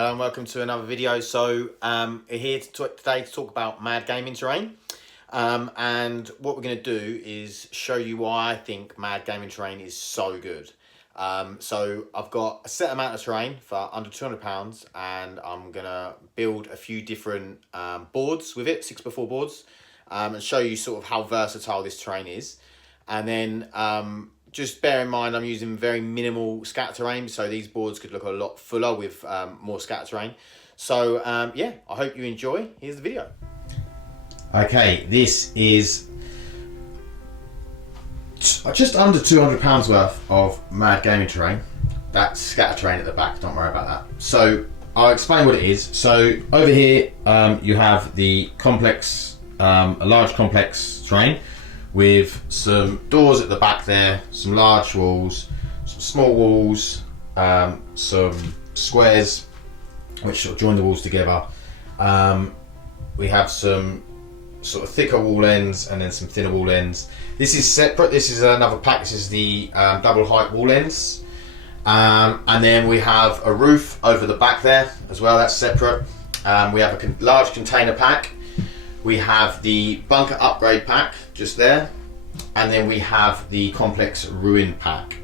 Hello and welcome to another video. So here today to talk about Mad Gaming Terrain, and what we're going to do is show you why I think Mad Gaming Terrain is so good. So I've got a set amount of terrain for under £200, and I'm going to build a few different boards with it, 6x4 boards, and show you sort of how versatile this terrain is. And then just bear in mind I'm using very minimal scatter terrain, so these boards could look a lot fuller with more scatter terrain. So yeah, I hope you enjoy. Here's the video. Okay, this is just under £200 worth of Mad Gaming Terrain. That's scatter terrain at the back, don't worry about that. So I'll explain what it is. So over here you have the complex, a large complex terrain with some doors at the back there, some large walls, some small walls, some squares which sort of join the walls together. We have some sort of thicker wall ends and then some thinner wall ends. This is separate, this is another pack, this is the double height wall ends. And then we have a roof over the back there as well, that's separate. We have a large container pack. We have the bunker upgrade pack just there, and then we have the complex ruin pack.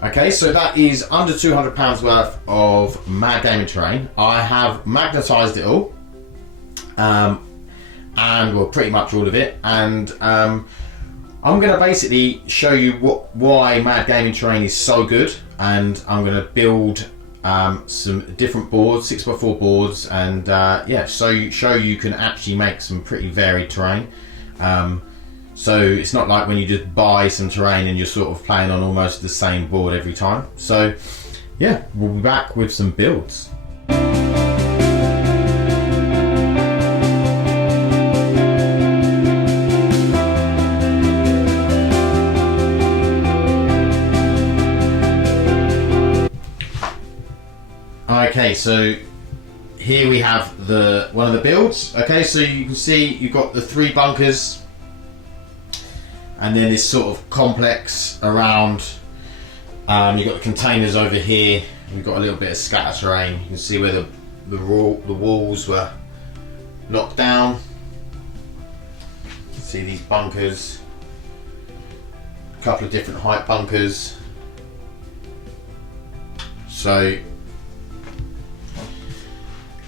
Okay, so that is under £200 worth of Mad Gaming Terrain. I have magnetised it all, and well, pretty much all of it, and I'm going to basically show you why Mad Gaming Terrain is so good, and I'm going to build some different boards, 6x4 boards, and yeah, show you can actually make some pretty varied terrain. So it's not like when you just buy some terrain and you're sort of playing on almost the same board every time. So yeah, we'll be back with some builds. Okay, so here we have one of the builds. Okay, so you can see you've got the 3 bunkers, and then this sort of complex around. You've got the containers over here. We've got a little bit of scatter terrain. You can see where the walls were locked down. You can see these bunkers, a couple of different height bunkers. So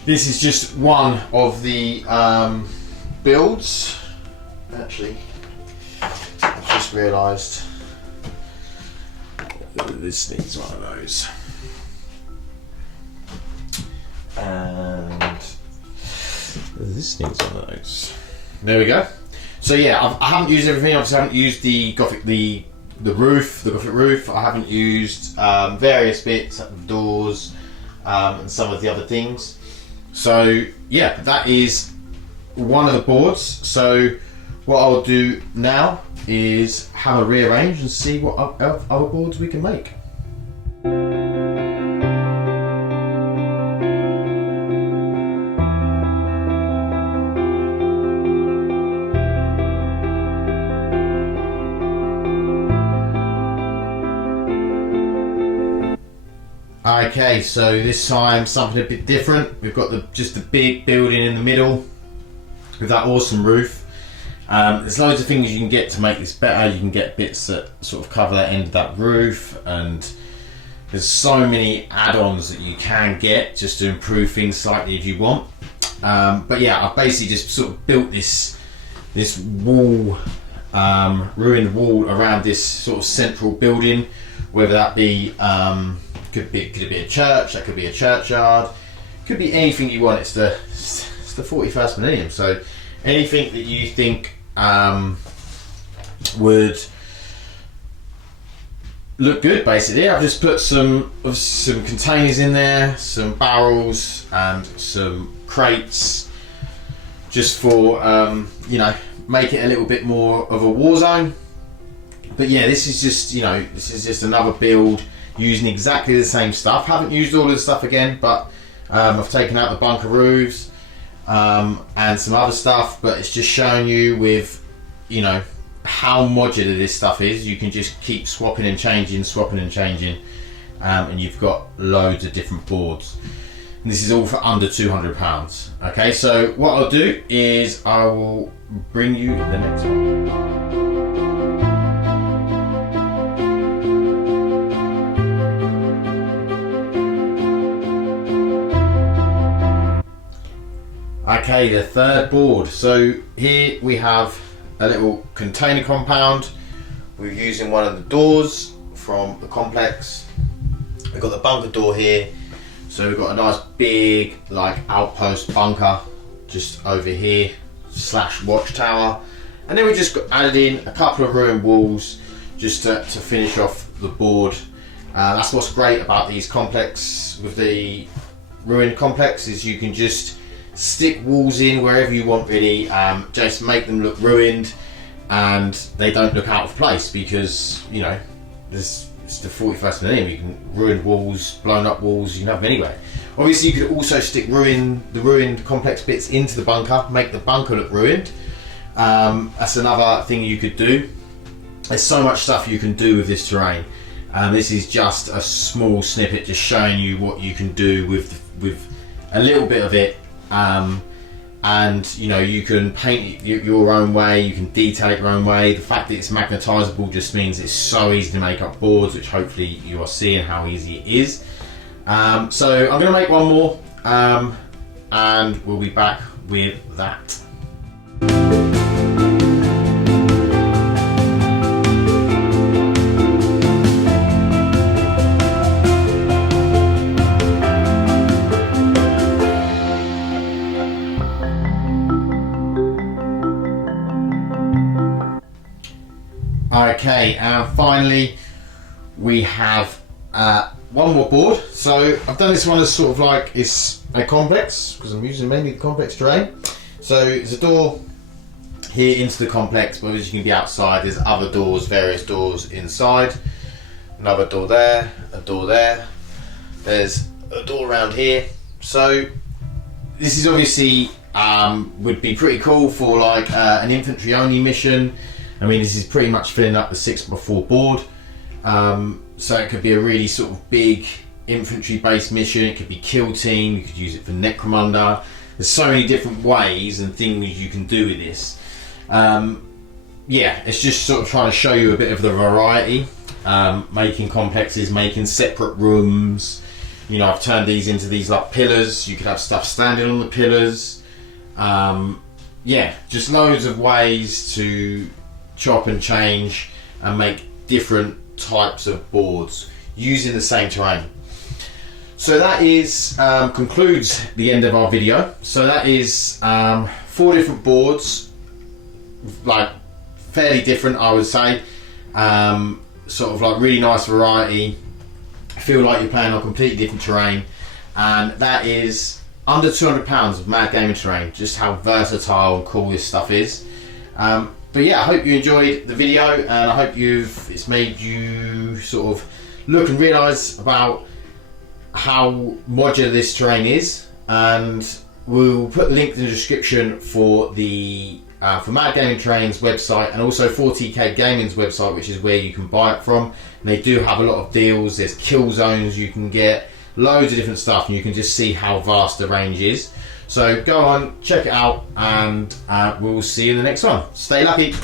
this is just one of the builds. Actually, I've just realised this needs one of those. And this needs one of those. There we go. So yeah, I haven't used everything. Obviously, I haven't used the Gothic, the Gothic roof. I haven't used various bits, doors, and some of the other things. So yeah, that is one of the boards. So what I'll do now is have a rearrange and see what other boards we can make. Okay, so this time something a bit different. We've got just the big building in the middle with that awesome roof. There's loads of things you can get to make this better. You can get bits that sort of cover that end of that roof, and there's so many add-ons that you can get just to improve things slightly if you want. But yeah, I've basically just sort of built this wall, ruined wall around this sort of central building, whether that be could it be a church, that could be a churchyard, could be anything you want. It's the 41st millennium, so anything that you think would look good. Basically, I've just put some containers in there, some barrels and some crates, just for you know, make it a little bit more of a war zone. But yeah, this is just, you know, this is just another build using exactly the same stuff. Haven't used all of the stuff again, but I've taken out the bunker roofs and some other stuff, but it's just showing you with, you know, how modular this stuff is. You can just keep swapping and changing, and you've got loads of different boards. And this is all for under £200. Okay, so what I'll do is I will bring you the next one. Okay, the third board. So here we have a little container compound. We're using one of the doors from the complex. We've got the bunker door here. So we've got a nice big like outpost bunker just over here / watchtower. And then we just added in a couple of ruined walls just to finish off the board. That's what's great about these complex with the ruined complex, is you can just stick walls in wherever you want really, just make them look ruined and they don't look out of place, because you know it's the 41st millennium. You can ruined walls, blown up walls, you can have them anyway. Obviously you could also stick the ruined complex bits into the bunker, make the bunker look ruined. That's another thing you could do. There's so much stuff you can do with this terrain. This is just a small snippet just showing you what you can do with a little bit of it. And you know, you can paint it your own way, you can detail it your own way. The fact that it's magnetisable just means it's so easy to make up boards, which hopefully you are seeing how easy it is. So I'm going to make one more, and we'll be back with that. Okay, and finally we have one more board. So I've done this one as sort of like it's a complex, because I'm using mainly the complex terrain. So there's a door here into the complex, but as you can be outside, there's other doors, various doors inside. Another door there, a door there. There's a door around here. So this is obviously would be pretty cool for like an infantry only mission. I mean, this is pretty much filling up the 6x4 board. So it could be a really sort of big infantry based mission. It could be kill team, you could use it for necromunda. There's so many different ways and things you can do with this. Yeah, it's just sort of trying to show you a bit of the variety. Making complexes, making separate rooms. You know, I've turned these into these like pillars. You could have stuff standing on the pillars. Yeah, just loads of ways to chop and change and make different types of boards using the same terrain. So that is concludes the end of our video. So that is 4 different boards, like fairly different, I would say. Sort of like really nice variety. Feel like you're playing on completely different terrain, and that is under £200 of Mad Gaming terrain. Just how versatile and cool this stuff is. But yeah, I hope you enjoyed the video, and I hope it's made you sort of look and realise about how modular this terrain is. And we'll put the link in the description for the for Mad Gaming Terrain's website, and also 40k Gaming's website, which is where you can buy it from. And they do have a lot of deals. There's kill zones you can get, loads of different stuff, and you can just see how vast the range is. So go on, check it out, and we'll see you in the next one. Stay lucky.